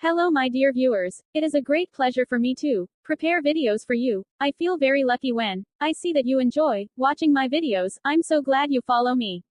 Hello my dear viewers, it is a great pleasure for me to prepare videos for you. I feel very lucky when I see that you enjoy watching my videos. I'm so glad you follow me.